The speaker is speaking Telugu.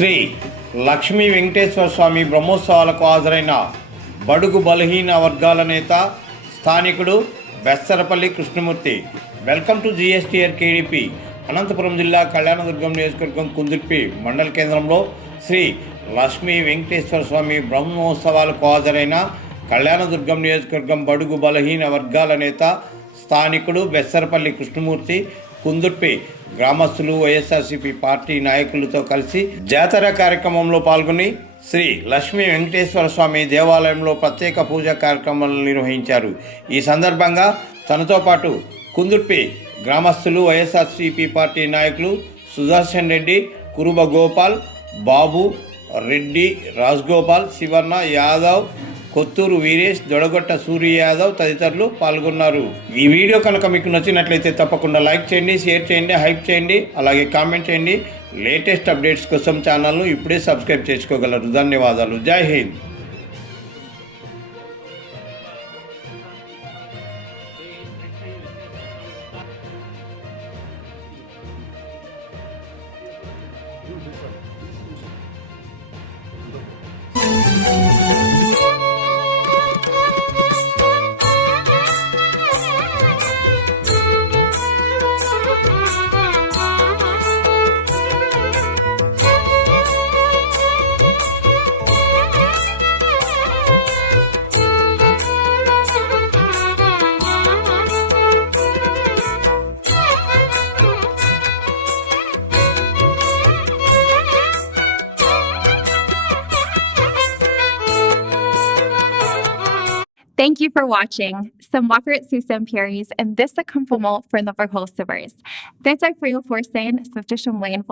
శ్రీ లక్ష్మీ వెంకటేశ్వర స్వామి బ్రహ్మోత్సవాలకు హాజరైన బడుగు బలహీన వర్గాల నేత స్థానికుడు Bestharapalli Krishnamurthy. Welcome to GSTR కేడిపి Anantapur జిల్లా కళ్యాణదుర్గం నియోజకవర్గం కుందుర్పి మండల కేంద్రంలో శ్రీ లక్ష్మీ వెంకటేశ్వర స్వామి బ్రహ్మోత్సవాలకు హాజరైన కళ్యాణదుర్గం నియోజకవర్గం బడుగు బలహీన వర్గాల నేత స్థానికుడు బెస్సరపల్లి కృష్ణమూర్తి కుందుర్పి గ్రామస్తులు వైఎస్ఆర్సీపీ పార్టీ నాయకులతో కలిసి జాతర కార్యక్రమంలో పాల్గొని శ్రీ లక్ష్మీ వెంకటేశ్వర స్వామి దేవాలయంలో ప్రత్యేక పూజా కార్యక్రమాలు నిర్వహించారు. ఈ సందర్భంగా తనతో పాటు కుందుర్పి గ్రామస్తులు వైఎస్ఆర్సీపీ పార్టీ నాయకులు సుదర్శన్ రెడ్డి కురుబ గోపాల్ బాబు రెడ్డి రాజ్గోపాల్ శివన్న యాదవ్ కొత్తూరు వీరేష్ దొడగొట్ట సూర్య యాదవ్ తదితరులు పాల్గొన్నారు. ఈ వీడియో కనుక మీకు నచ్చినట్లయితే తప్పకుండా లైక్ చేయండి షేర్ చేయండి హైప్ చేయండి అలాగే కామెంట్ చేయండి. లేటెస్ట్ అప్డేట్స్ కోసం ఛానల్ను ఇప్పుడే సబ్స్క్రైబ్ చేసుకోగలరు. ధన్యవాదాలు. జై Hind. Thank you for watching. Som Susan systemparis, and this a komfortabelt för the hälsovårds. Det är fri och forsen, sviftish och.